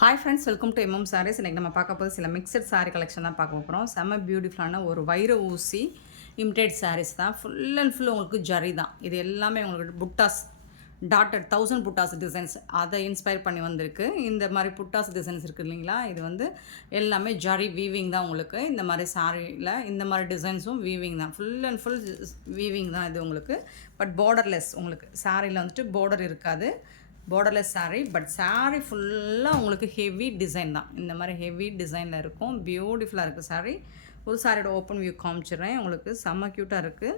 Hi friends, welcome to MM sarees. இன்றைக்கி நம்ம பார்க்க போது சில மிக்சட் சாரீ கலெக்ஷன் தான் பார்க்க போகிறோம். செம்ம பியூட்டிஃபுல்லான ஒரு வைர ஊசி இமிடேட் சாரீஸ் தான். ஃபுல் அண்ட் ஃபுல் உங்களுக்கு ஜரி தான். இது எல்லாமே உங்களுக்கு புட்டாஸ் டாட்டட் 1000 புட்டாஸ் டிசைன்ஸ் அதை இன்ஸ்பயர் பண்ணி வந்திருக்கு. இந்த மாதிரி புட்டாஸ் டிசைன்ஸ் இருக்குது இல்லைங்களா, இது வந்து எல்லாமே ஜரி வீவிங் தான் உங்களுக்கு. இந்த மாதிரி சாரியில் இந்த மாதிரி டிசைன்ஸும் வீவிங் தான். ஃபுல் அண்ட் ஃபுல் வீவிங் தான் இது உங்களுக்கு. பட் பார்டர்லெஸ் உங்களுக்கு சாரியில் வந்துட்டு பார்டர் இருக்காது. பார்டர்லெஸ் சாரீ, பட் சாரீ ஃபுல்லாக உங்களுக்கு ஹெவி டிசைன் தான். இந்த மாதிரி ஹெவி டிசைனில் இருக்கும். பியூட்டிஃபுல்லாக இருக்குது சாரீ. ஒரு சாரியோட ஓப்பன் வியூ காமிச்சிடுறேன் உங்களுக்கு. செம்ம க்யூட்டாக இருக்குது.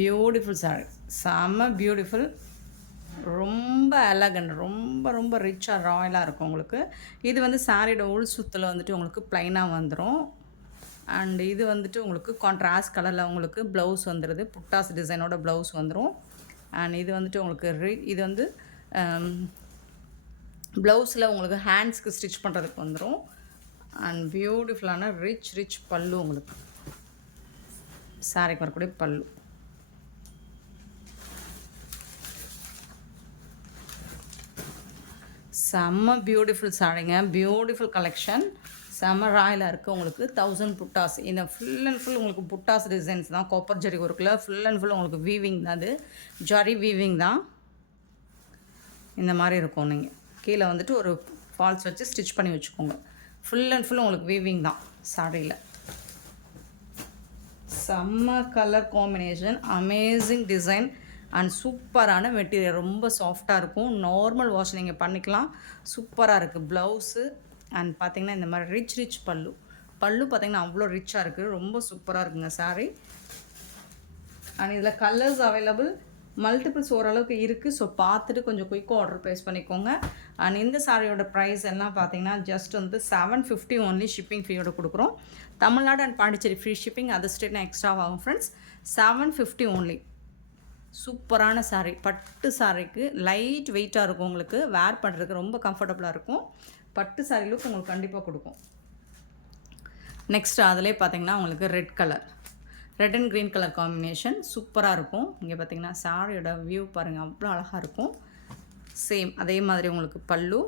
பியூட்டிஃபுல் சாரீ, செம்ம பியூட்டிஃபுல், ரொம்ப எலகண்ட், ரொம்ப ரொம்ப ரிச்சாக ராயலாக இருக்கும் உங்களுக்கு. இது வந்து சாரியோட உள் சுத்தில் வந்துட்டு உங்களுக்கு ப்ளைனாக வந்துடும். அண்ட் இது வந்துட்டு உங்களுக்கு கான்ட்ராஸ்ட் கலரில் உங்களுக்கு ப்ளவுஸ் வந்துடுது. புட்டாஸ் டிசைனோட ப்ளவுஸ் வந்துடும். அண்ட் இது வந்துட்டு உங்களுக்கு இது வந்து ப்ளவுஸில் உங்களுக்கு ஹேண்ட்ஸ்க்கு ஸ்டிச் பண்ணுறதுக்கு வந்துடும். அண்ட் பியூட்டிஃபுல்லான ரிச் பல்லு உங்களுக்கு. சாரிக்கு வரக்கூடிய பல்லு செம்ம பியூட்டிஃபுல் சாரிங்க. பியூட்டிஃபுல் கலெக்ஷன், செம்ம ராயலாக இருக்குது உங்களுக்கு. 1000 புட்டாஸ். இந்த ஃபுல் அண்ட் ஃபுல் உங்களுக்கு புட்டாஸ் டிசைன்ஸ் தான். காப்பர் ஜரி ஒர்க்கில் ஃபுல் அண்ட் ஃபுல் உங்களுக்கு வீவிங் தான். அது ஜரி வீவிங் தான். இந்த மாதிரி இருக்கும். நீங்கள் கீழே வந்துட்டு ஒரு ஃபால்ஸ் வச்சு ஸ்டிச் பண்ணி வச்சுக்கோங்க. ஃபுல் அண்ட் ஃபுல் உங்களுக்கு வீவிங் தான் சாரியில். செம்ம colour combination, amazing design and சூப்பரான மெட்டீரியல். ரொம்ப சாஃப்டாக இருக்கும். நார்மல் வாஷ் நீங்கள் பண்ணிக்கலாம். சூப்பராக இருக்குது ப்ளவுஸு. அண்ட் பார்த்திங்கன்னா இந்த மாதிரி ரிச் பல்லு பார்த்திங்கன்னா அவ்வளோ ரிச்சாக இருக்குது. ரொம்ப சூப்பராக இருக்குங்க சாரீ. அண்ட் இதில் கலர்ஸ் அவைலபிள் மல்டிபிள்ஸ் ஓரளவுக்கு இருக்குது. ஸோ பார்த்துட்டு கொஞ்சம் குயிக்காக ஆர்டர் ப்ளேஸ் பண்ணிக்கோங்க. அண்ட் இந்த சாரியோட ப்ரைஸ் எல்லாம் பார்த்திங்கன்னா ஜஸ்ட் வந்து 750 ஒன்லி. ஷிப்பிங் ஃப்ரீயோட கொடுக்குறோம். Tamil Nadu and Pondicherry free shipping, அது ஸ்டேட்னா எக்ஸ்ட்ரா ஆகும் ஃப்ரெண்ட்ஸ். 750 ஒன்லி. சூப்பரான சாரீ. பட்டு சாரீக்கு லைட் வெயிட்டாக இருக்கும் உங்களுக்கு. வேர் பண்ணுறதுக்கு ரொம்ப கம்ஃபர்டபுளாக இருக்கும். பட்டு சாரீ லுக் உங்களுக்கு கண்டிப்பாக கொடுக்கும். நெக்ஸ்ட் அதிலே பார்த்திங்கன்னா உங்களுக்கு red and green colour combination சூப்பராக இருக்கும். இங்கே பார்த்திங்கன்னா சாரியோட வியூ பாருங்கள், அவ்வளோ அழகாக இருக்கும். சேம் அதே மாதிரி உங்களுக்கு பல்லு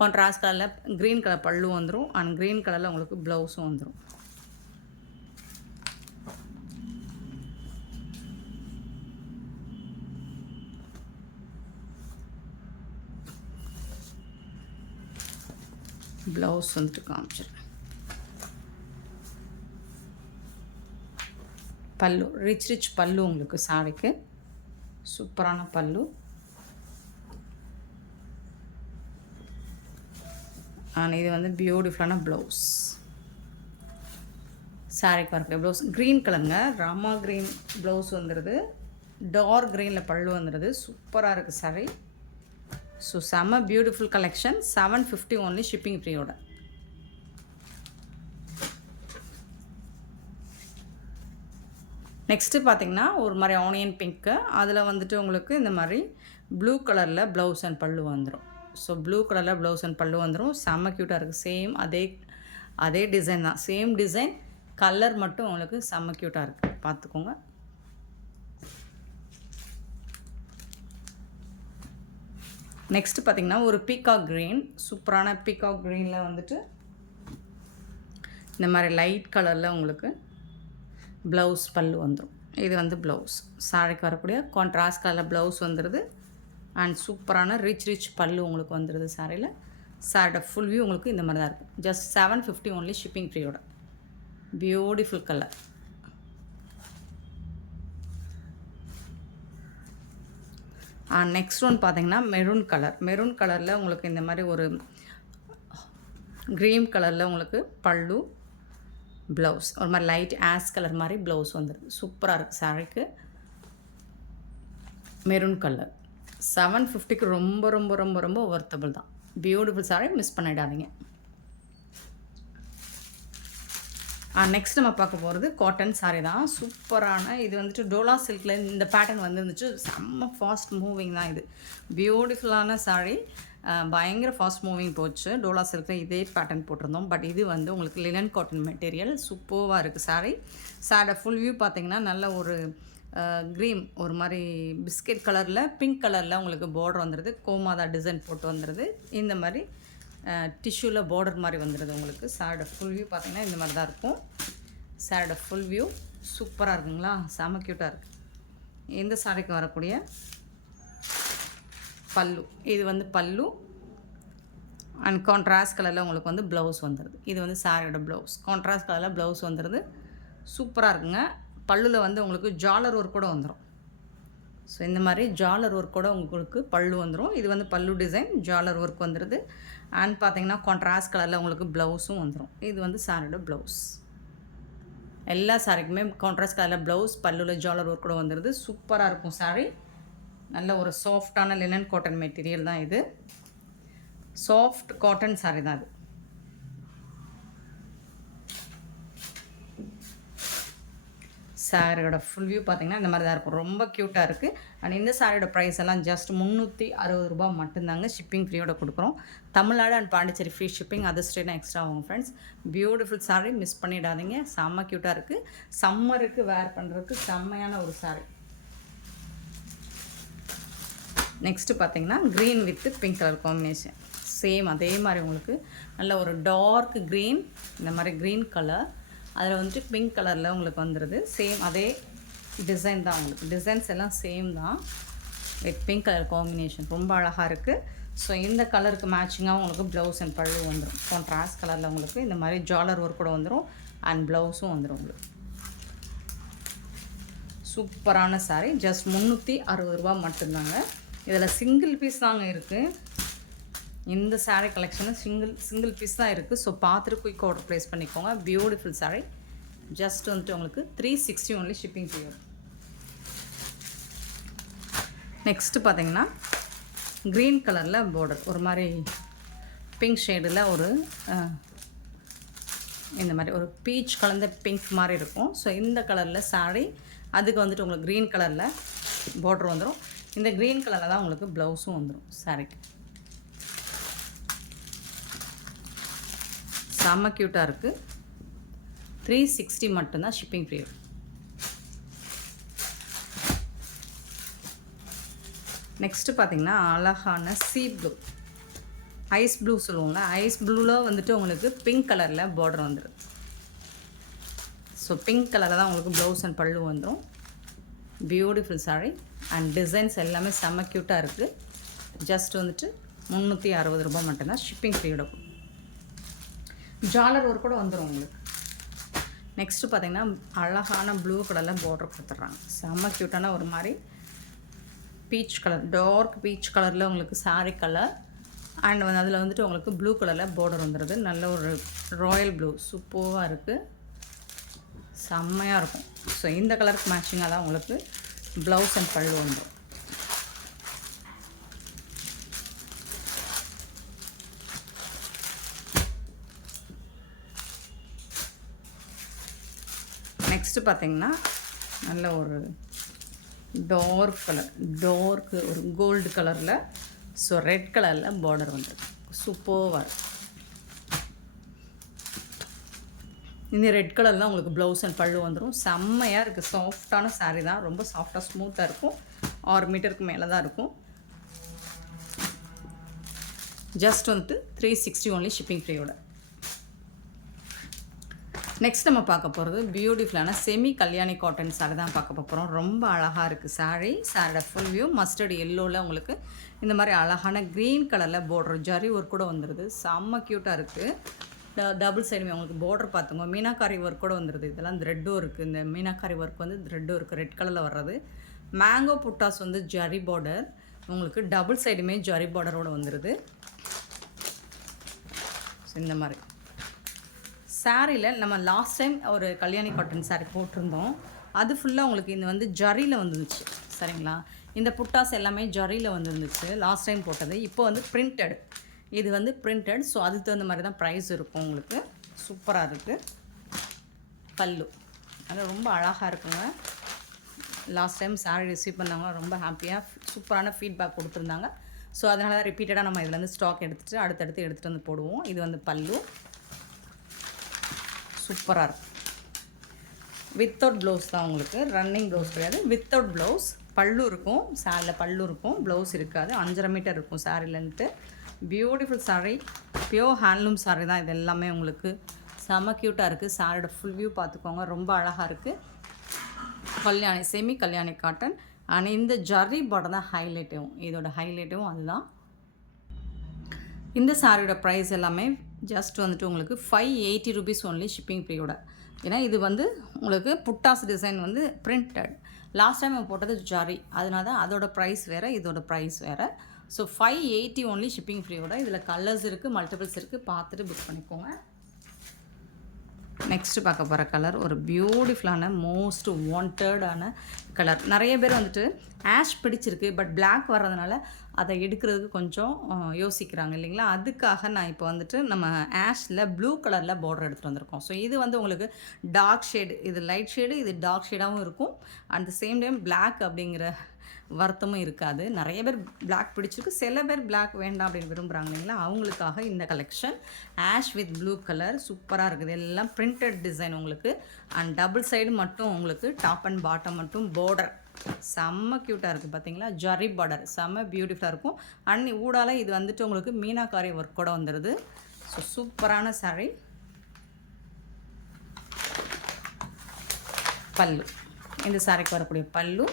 கான்ட்ராஸ்ட் கலரில் க்ரீன் கலர் பல்லு வந்துடும். அண்ட் க்ரீன் கலரில் உங்களுக்கு ப்ளவுஸும் வந்துடும். ப்ளவுஸ் வந்துட்டு காமிச்சிருக்கேன். பல்லு ரிச் பல்லு உங்களுக்கு சாரிக்கு. சூப்பரான பல்லு. ஆனால் இது வந்து பியூட்டிஃபுல்லான ப்ளவுஸ். சாரிக்கு வரக்கூடிய ப்ளவுஸ் க்ரீன் கலருங்க. ராமா க்ரீன் ப்ளவுஸ் வந்துடுது. டார்க் க்ரீனில் பல்லு வந்துடுது. சூப்பராக இருக்குது சாரி. ஸோ செம்ம பியூட்டிஃபுல் கலெக்ஷன். 750 ஒன்லி ஷிப்பிங் ஃப்ரீயோட. நெக்ஸ்ட்டு பார்த்திங்கன்னா ஒரு மாதிரி ஆனியன் பிங்க்கு, அதில் வந்துட்டு உங்களுக்கு இந்த மாதிரி ப்ளூ கலரில் ப்ளவுஸ் அண்ட் பல்லு வந்துடும். ஸோ ப்ளூ கலரில் ப்ளவுஸ் அண்ட் பல்லு வந்துடும். செம்ம க்யூட்டாக இருக்குது. சேம் அதே டிசைன் தான். சேம் டிசைன், கலர் மட்டும் உங்களுக்கு செம்ம க்யூட்டாக இருக்குது. பார்த்துக்கோங்க. நெக்ஸ்ட்டு பார்த்திங்கன்னா ஒரு பீகாக் க்ரீன், சூப்பரான பீகாக் க்ரீனில் வந்துட்டு இந்த மாதிரி லைட் கலரில் உங்களுக்கு ப்ளவுஸ் பல்லு வந்துடும். இது வந்து ப்ளவுஸ். சாரிக்கு வரக்கூடிய கான்ட்ராஸ்ட் கலரில் ப்ளவுஸ் வந்துடுது. அண்ட் சூப்பரான ரிச் பல்லு உங்களுக்கு வந்துடுது சாரியில். சாரியோட ஃபுல் வியூ உங்களுக்கு இந்த மாதிரி தான் இருக்கும். ஜஸ்ட் 750 ஒன்லி ஷிப்பிங் ஃப்ரீயோட. Beautiful colour. நெக்ஸ்ட் ஒன் பார்த்திங்கன்னா மெரூன் கலரில் உங்களுக்கு இந்த மாதிரி ஒரு க்ரீன் கலரில் உங்களுக்கு பல்லு ப்ளவுஸ் ஒரு மாதிரி லைட் ஆஷ் கலர் மாதிரி ப்ளவுஸ் வந்துடுது. சூப்பராக இருக்குது சாரிக்கு. மெரூன் கலர் 750க்கு ரொம்ப ரொம்ப ரொம்ப ரொம்ப ஒர்த்தபிள் தான். பியூட்டிஃபுல் சாரி, மிஸ் பண்ணிடாதீங்க. நெக்ஸ்ட் நம்ம பார்க்க போகிறது காட்டன் சாரீ தான். சூப்பரான இது வந்துட்டு டோலா சில்கில் இந்த பேட்டர்ன் வந்துருந்துச்சு. செம்ம ஃபாஸ்ட் மூவிங் தான் இது. பியூட்டிஃபுல்லான சாரீ. பயங்கர ஃபாஸ்ட் மூவிங் போச்சு. டோலா சில்கில் இதே பேட்டர்ன் போட்டிருந்தோம். பட் இது வந்து உங்களுக்கு லினன் காட்டன் மெட்டீரியல் சூப்பராக இருக்குது சாரீ. சாரோட ஃபுல் வியூ பார்த்திங்கன்னா நல்ல ஒரு க்ரீன் ஒரு மாதிரி பிஸ்கெட் கலரில் பிங்க் கலரில் உங்களுக்கு பார்டர் வந்துடுது. கோமாதா டிசைன் போட்டு வந்துடுது. இந்த மாதிரி டிஷ்யூவில் பார்டர் மாதிரி வந்துடுது உங்களுக்கு. சாரோட ஃபுல் வியூ பார்த்திங்கன்னா இந்த மாதிரி தான் இருக்கும். சாரோட ஃபுல் வியூ சூப்பராக இருக்குங்களா, செம க்யூட்டாக இருக்குது. இந்த சாரிக்கு வரக்கூடிய பல்லு, இது வந்து பல்லு அண்ட் கான்ட்ராஸ்ட் கலரில் உங்களுக்கு வந்து ப்ளவுஸ் வந்துடுது. இது வந்து சாரியோட ப்ளவுஸ், கான்ட்ராஸ்ட் கலரில் ப்ளவுஸ் வந்துடுது. சூப்பராக இருக்குங்க. பல்லுவில் வந்து உங்களுக்கு ஜாலர் ஒர்க் கூட வந்துடும். ஸோ இந்த மாதிரி ஜாலர் ஒர்க் கூட உங்களுக்கு பல்லு வந்துடும். இது வந்து பல்லு டிசைன், ஜாலர் ஒர்க் வந்துடுது. அண்ட் பார்த்திங்கன்னா கான்ட்ராஸ்ட் கலரில் உங்களுக்கு ப்ளவுஸும் வந்துடும். இது வந்து சாரியோட ப்ளவுஸ். எல்லா சாரிக்குமே கான்ட்ராஸ்ட் கலரில் ப்ளவுஸ், பல்லுவில் ஜாலர் ஒர்க் கூட வந்துடுது. சூப்பராக இருக்கும் சாரி. நல்ல ஒரு சாஃப்டான லினன் காட்டன் மெட்டீரியல் தான் இது. சாஃப்ட் காட்டன் சாரி தான் இது. சாரியோட ஃபுல் வியூ பார்த்திங்கன்னா இந்த மாதிரி தான் இருக்கும். ரொம்ப க்யூட்டாக இருக்குது. அண்ட் இந்த சாரியோட ப்ரைஸ் எல்லாம் ஜஸ்ட் 360 ரூபா மட்டும்தாங்க. ஷிப்பிங் ஃப்ரீயோட கொடுக்குறோம். Tamil Nadu and Pondicherry free shipping, other ஸ்டேட்னா எக்ஸ்ட்ரா ஆகும் ஃப்ரெண்ட்ஸ். பியூட்டிஃபுல் சாரி, மிஸ் பண்ணிடாதீங்க. செம்ம க்யூட்டாக இருக்குது. சம்மருக்கு வேர் பண்ணுறதுக்கு செம்மையான ஒரு சாரி. நெக்ஸ்ட்டு பார்த்திங்கன்னா green with pink colour combination. Same அதே மாதிரி உங்களுக்கு நல்ல ஒரு டார்க் க்ரீன், இந்த மாதிரி க்ரீன் கலர், அதில் வந்துட்டு பிங்க் கலரில் உங்களுக்கு வந்துடுது. சேம் அதே டிசைன் தான் உங்களுக்கு. டிசைன்ஸ் எல்லாம் சேம் தான் வித் பிங்க் கலர் காம்பினேஷன். ரொம்ப அழகாக இருக்குது. ஸோ இந்த கலருக்கு மேட்சிங்காக உங்களுக்கு ப்ளவுஸ் அண்ட் பல்லு வந்துடும். கான்ட்ராஸ்ட் கலரில் உங்களுக்கு இந்த மாதிரி ஜாலர் ஒர்க் கூட வந்துடும் அண்ட் ப்ளவுஸும் வந்துடும் உங்களுக்கு. சூப்பரான சாரீ. ஜஸ்ட் 360 ரூபா மட்டும்தாங்க. இதில் சிங்கிள் பீஸ் தாங்க இருக்குது. இந்த சாரீ கலெக்ஷனில் சிங்கிள் பீஸ் தான் இருக்குது. ஸோ பார்த்துட்டு குயிக் ஆர்டர் ப்ளேஸ் பண்ணிக்கோங்க. பியூட்டிஃபுல் சாரீ. ஜஸ்ட் வந்துட்டு உங்களுக்கு 360 ஒன்லி ஷிப்பிங் ஃப்ரீ வரும். நெக்ஸ்ட்டு பார்த்தீங்கன்னா க்ரீன் கலரில் பார்டர், ஒரு மாதிரி பிங்க் ஷேடில் ஒரு இந்த மாதிரி ஒரு பீச் கலந்த பிங்க் மாதிரி இருக்கும். ஸோ இந்த கலரில் சாரீ, அதுக்கு வந்துட்டு உங்களுக்கு க்ரீன் கலரில் பார்டர் வந்துடும். இந்த க்ரீன் கலரில் தான் உங்களுக்கு ப்ளவுஸும் வந்துடும் சாரீக்கு. செம்ம க்யூட்டாக இருக்குது. 360 மட்டும்தான் ஷிப்பிங் ஃப்ரீ. நெக்ஸ்ட்டு பார்த்திங்கன்னா அழகான சீ ப்ளூ, ஐஸ் ப்ளூ சொல்லுவாங்க. ஐஸ் ப்ளூவில் வந்துட்டு உங்களுக்கு பிங்க் கலரில் பார்டர் வந்துடுது. ஸோ பிங்க் கலரில் தான் உங்களுக்கு ப்ளவுஸ் அண்ட் பல்லு வந்துடும். பியூட்டிஃபுல் சாரீ அண்ட் டிசைன்ஸ் எல்லாமே செம்ம க்யூட்டாக இருக்குது. ஜஸ்ட் வந்துட்டு 360 ரூபா மட்டும்தான் ஷிப்பிங் ஃப்ரீயோட. ஜாலர் ஒர்க் கூட வந்துடும் உங்களுக்கு. நெக்ஸ்ட்டு பார்த்திங்கன்னா அழகான ப்ளூ கலரில் பார்டர் கொடுத்துட்றாங்க. செம்ம க்யூட்டான ஒரு மாதிரி பீச் கலர், டார்க் பீச் கலரில் உங்களுக்கு சாரீ கலர் அண்ட் வந்து அதில் வந்துட்டு உங்களுக்கு ப்ளூ கலரில் பார்டர் வந்துடுது. நல்ல ஒரு ராயல் ப்ளூ, சூப்பராக இருக்குது, செம்மையாக இருக்கும். ஸோ இந்த கலருக்கு மேட்சிங்காக தான் உங்களுக்கு ப்ளவுஸ் அண்ட் பல்லு வந்துடும். நெக்ஸ்ட்டு பார்த்திங்கன்னா நல்ல ஒரு டார்க் கலர், டார்க்கு ஒரு கோல்டு கலரில், ஸோ ரெட் கலரில் பார்டர் வந்துருக்கு. சூப்பராக இருக்குது. இந்த ரெட் கலரில் உங்களுக்கு ப்ளவுஸ் அண்ட் பல்லு வந்துடும். செம்மையாக இருக்குது. சாஃப்டான சாரீ தான். ரொம்ப சாஃப்டாக ஸ்மூத்தாக இருக்கும். 6 மீட்டருக்கு மேலே தான் இருக்கும். ஜஸ்ட் வந்துட்டு 360 ஒன்லி ஷிப்பிங் ஃப்ரீயோட. நெக்ஸ்ட் நம்ம பார்க்க போகிறது பியூட்டிஃபுல்லான செமி கல்யாணி காட்டன் சாரீ தான் பார்க்க போகிறோம். ரொம்ப அழகாக இருக்குது சாரீ. சாரியோட ஃபுல் வியூ மஸ்டர்ட் எல்லோவில் உங்களுக்கு இந்த மாதிரி அழகான க்ரீன் கலரில் பார்டர் ஜரி ஒர்க் கூட வந்துடுது. செம்ம க்யூட்டாக இருக்குது. டபுள் சைடுமே உங்களுக்கு பார்டர் பார்த்துங்க. மீனாக்காரி ஒர்க் கூட வந்துடுது. இதெல்லாம் த்ரெட்டும் இருக்குது. இந்த மீனாக்காரி ஒர்க் வந்து த்ரெட்டும் இருக்குது, ரெட் கலரில் வர்றது. மேங்கோ புட்டாஸ் வந்து ஜரி பார்டர், உங்களுக்கு டபுள் சைடுமே ஜரி பார்டரோடு வந்துடுது. ஸோ இந்த மாதிரி சாரியில் நம்ம லாஸ்ட் டைம் ஒரு கல்யாணி காட்டன் சாரீ போட்டிருந்தோம். அது ஃபுல்லாக உங்களுக்கு இந்த வந்து ஜரியில் வந்துருந்துச்சு சரிங்களா. இந்த புட்டாஸ் எல்லாமே ஜரியில் வந்துருந்துச்சு லாஸ்ட் டைம் போட்டது. இப்போ வந்து பிரிண்டட், இது வந்து பிரிண்டட். ஸோ அதுக்கு தகுந்த மாதிரி தான் ப்ரைஸ் இருக்கும் உங்களுக்கு. சூப்பராக இருக்குது. பல்லு அது ரொம்ப அழகாக இருக்குங்க. லாஸ்ட் டைம் சாரீ ரிசீவ் பண்ணாங்க, ரொம்ப ஹாப்பியாக சூப்பரான ஃபீட்பேக் கொடுத்துருந்தாங்க. ஸோ அதனால தான் ரிப்பீட்டடாக நம்ம இதுலேருந்து ஸ்டாக் எடுத்துகிட்டு அடுத்தடுத்து எடுத்துகிட்டு வந்து போடுவோம். இது வந்து பல்லு சூப்பராக இருக்கும். வித்தவுட் ப்ளவுஸ் தான் உங்களுக்கு, ரன்னிங் ப்ளவுஸ் கிடையாது, வித்தவுட் ப்ளவுஸ். பல்லு இருக்கும், சாரியில் பல்லு இருக்கும், ப்ளவுஸ் இருக்காது. 5.5 மீட்டர் இருக்கும் sari length. Beautiful sari, pure handloom sari தான் இது எல்லாமே. உங்களுக்கு செம க்யூட்டாக இருக்குது. சாரியோட ஃபுல் வியூ பார்த்துக்கோங்க, ரொம்ப அழகாக இருக்குது. Kalyani, semi Kalyani cotton. And இந்த ஜர்ரி பார்டர் தான் ஹைலைட்டும், இதோட ஹைலைட்டும் அதுதான். இந்த சாரியோட ப்ரைஸ் எல்லாமே ஜஸ்ட் வந்துட்டு உங்களுக்கு 580 rupees ஒன்லி, ஷிப்பிங் ஃப்ரீயோட. ஏன்னா இது வந்து உங்களுக்கு புட்டாஸ் டிசைன் வந்து பிரிண்டட். லாஸ்ட் டைம் நம்ம போட்டது ஜரி, அதனால தான் அதோட ப்ரைஸ் வேறு, இதோட ப்ரைஸ் வேறு. ஸோ 580 ஒன்லி, ஷிப்பிங் ஃப்ரீயோட. இதில் கலர்ஸ் இருக்குது, மல்டிபிள்ஸ் இருக்குது, பார்த்துட்டு புக் பண்ணிக்கோங்க. நெக்ஸ்ட்டு பார்க்க போகிற கலர் ஒரு பியூட்டிஃபுல்லான மோஸ்ட் வாண்டடான கலர். நிறைய பேர் வந்துட்டு ஆஷ் பிடிச்சிருக்கு, பட் பிளாக் வர்றதுனால அதை எடுக்கிறதுக்கு கொஞ்சம் யோசிக்கிறாங்க இல்லைங்களா. அதுக்காக நான் இப்போ வந்துட்டு நம்ம ஆஷில் ப்ளூ கலரில் பார்டர் எடுத்துகிட்டு வந்திருக்கோம். ஸோ இது வந்து உங்களுக்கு டார்க் ஷேடு, இது லைட் ஷேடு, இது டார்க் ஷேடாகவும் இருக்கும். At the same time black அப்படிங்கிற வருத்தமும் இருக்காது. நிறைய பேர் பிளாக் பிடிச்சிருக்கு, சில பேர் பிளாக் வேண்டாம் அப்படின்னு விரும்புகிறாங்க இல்லைங்களா. அவங்களுக்காக இந்த collection ash with blue colour சூப்பராக இருக்குது. எல்லாம் பிரிண்டட் டிசைன் உங்களுக்கு. அண்ட் டபுள் சைடு மட்டும் உங்களுக்கு டாப் அண்ட் பாட்டம் மட்டும் பார்டர் செம்ம க்யூட்டாக இருக்குது பார்த்தீங்களா. ஜரி பார்டர் செம்ம பியூட்டிஃபுல்லாக இருக்கும். அண்ட் ஊடால இது வந்துட்டு உங்களுக்கு மீனாக்காரி ஒர்க் கூட வந்துடுது. ஸோ சூப்பரான சாரீ. பல்லு, இந்த சாரிக்கு வரக்கூடிய பல்லு.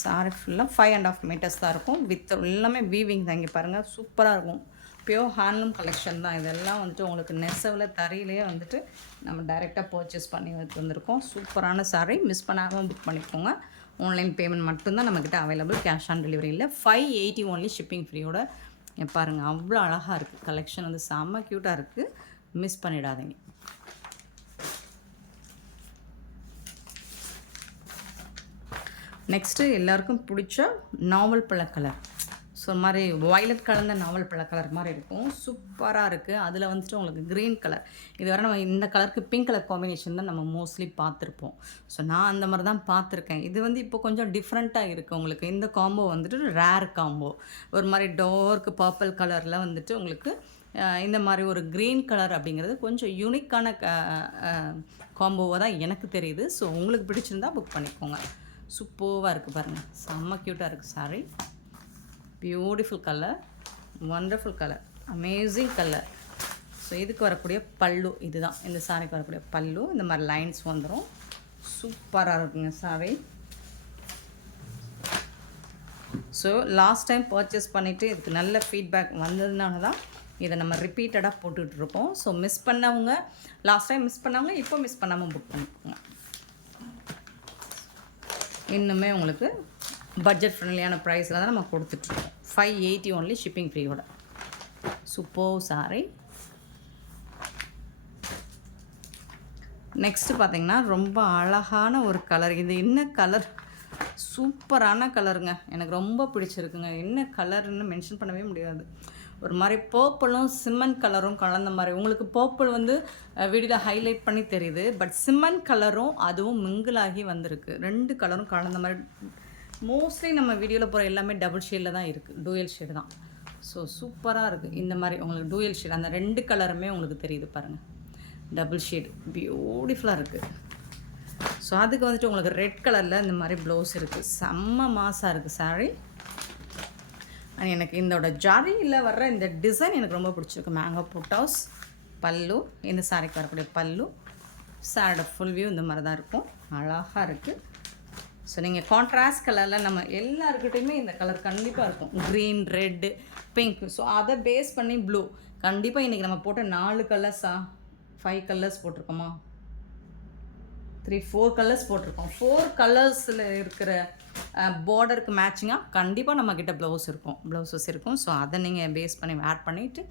சாரி ஃபுல்லாக 5.5 meters தான் இருக்கும். வித் எல்லாமே வீவிங் தான். இங்கே பாருங்கள் சூப்பராக இருக்கும். பியோர் ஹேண்ட்லூம் கலெக்ஷன் தான் இதெல்லாம். வந்துட்டு உங்களுக்கு நெசவில் தறியிலேயே வந்துட்டு நம்ம டைரெக்டாக பர்ச்சேஸ் பண்ணி வந்திருக்கோம். சூப்பரான சாரீ, மிஸ் பண்ணாமல் புக் பண்ணிக்கோங்க. ஆன்லைன் பேமெண்ட் மட்டும்தான் நம்மக்கிட்ட அவைலபிள், கேஷ் ஆன் டெலிவரி இல்லை. 580 ஒன்லி, ஷிப்பிங் ஃப்ரீயோட. பாருங்கள் அவ்வளோ அழகாக இருக்குது. கலெக்ஷன் வந்து செம்ம க்யூட்டாக இருக்குது, மிஸ் பண்ணிடாதீங்க. நெக்ஸ்ட்டு எல்லாருக்கும் பிடிச்ச நாவல் பழ கலர். ஸோ மாதிரி வயலட் கலந்த நாவல் பழ கலர் மாதிரி இருக்கும், சூப்பராக இருக்குது. அதில் வந்துட்டு உங்களுக்கு க்ரீன் கலர், இதுவரை நம்ம இந்த கலருக்கு பிங்க் கலர் காம்பினேஷன் தான் நம்ம மோஸ்ட்லி பார்த்துருப்போம். ஸோ நான் அந்த மாதிரி தான் பார்த்துருக்கேன். இது வந்து இப்போ கொஞ்சம் டிஃப்ரெண்ட்டாக இருக்குது உங்களுக்கு. இந்த காம்போ வந்துட்டு ரேர் காம்போ, ஒரு மாதிரி டார்க் பர்பிள் கலரில் வந்துட்டு உங்களுக்கு இந்த மாதிரி ஒரு க்ரீன் கலர் அப்படிங்கிறது கொஞ்சம் யூனிக்கான காம்போவாக தான் எனக்கு தெரியுது. ஸோ உங்களுக்கு பிடிச்சிருந்தா புக் பண்ணிக்கோங்க. சூப்பராக இருக்குது பாருங்கள், செம்ம க்யூட்டாக இருக்குது sari. Beautiful colour, wonderful colour, amazing colour. So இதுக்கு வரக்கூடிய பல்லு இதுதான். இந்த சாரிக்கு வரக்கூடிய பல்லு இந்த மாதிரி லைன்ஸ் வந்துடும். சூப்பராக இருக்குங்க sari. So last time purchase பண்ணிவிட்டு இதுக்கு நல்ல ஃபீட்பேக் வந்ததுனால தான் இதை நம்ம ரிப்பீட்டடாக போட்டுட்ருக்கோம். ஸோ மிஸ் பண்ணவங்க, லாஸ்ட் டைம் மிஸ் பண்ணவங்க இப்போ மிஸ் பண்ணாமல் புக் பண்ணிக்கோங்க. இன்னுமே உங்களுக்கு பட்ஜெட் ஃப்ரெண்ட்லியான ப்ரைஸில் தான் நம்ம கொடுத்துட்ருக்கோம். 580 ஒன்லி, ஷிப்பிங் ஃப்ரீயோட. சூப்பர் சாரி. நெக்ஸ்ட்டு பார்த்திங்கன்னா ரொம்ப அழகான ஒரு கலர். இது என்ன கலர், சூப்பரான கலருங்க, எனக்கு ரொம்ப பிடிச்சிருக்குங்க. என்ன கலர்னு மென்ஷன் பண்ணவே முடியாது. ஒரு மாதிரி பர்பிளும் சிம்மன் கலரும் கலந்த மாதிரி. உங்களுக்கு பர்பிள் வந்து வீடியோவில் ஹைலைட் பண்ணி தெரியுது, பட் சிம்மன் கலரும் அதுவும் மிங்கிளாகி வந்திருக்கு. ரெண்டு கலரும் கலந்த மாதிரி. மோஸ்ட்லி நம்ம வீடியோவில் போகிற எல்லாமே டபுள் ஷேடில் தான் இருக்குது, டூயல் ஷேடு தான். ஸோ சூப்பராக இருக்குது. இந்த மாதிரி உங்களுக்கு டூயல் ஷேடு, அந்த ரெண்டு கலருமே உங்களுக்கு தெரியுது பாருங்கள், டபுள் ஷேடு பியூட்டிஃபுல்லாக இருக்குது. ஸோ அதுக்கு வந்துட்டு உங்களுக்கு ரெட் கலரில் இந்த மாதிரி ப்ளவுஸ் இருக்குது. செம்ம மாசாக இருக்குது சாரீ. எனக்கு இதோட ஜரியில் வர்ற இந்த டிசைன் எனக்கு ரொம்ப பிடிச்சிருக்கு. மேங்கோ புட்டாஸ் பல்லு, இந்த சாரிக்கு வரக்கூடிய பல்லு. சாரோட ஃபுல் வியூ இந்த மாதிரி தான் இருக்கும், அழகாக இருக்குது. ஸோ நீங்கள் கான்ட்ராஸ்ட் கலரில் நம்ம எல்லாருக்கிட்டையுமே இந்த கலர் கண்டிப்பாக இருக்கும். Green, red, pink. ஸோ அதை பேஸ் பண்ணி ப்ளூ. கண்டிப்பாக இன்றைக்கி நம்ம போட்ட 4 கலர்ஸா 5 கலர்ஸ் போட்டிருக்கோமா, 4 கலர்ஸ் போட்டிருக்கோம். 4 கலர்ஸில் இருக்கிற பார்டருக்கு மேட்சிங்காக கண்டிப்பாக நம்மக்கிட்ட ப்ளவுஸஸ் இருக்கும். ஸோ அதை நீங்கள் பேஸ் பண்ணி வேர் பண்ணிவிட்டு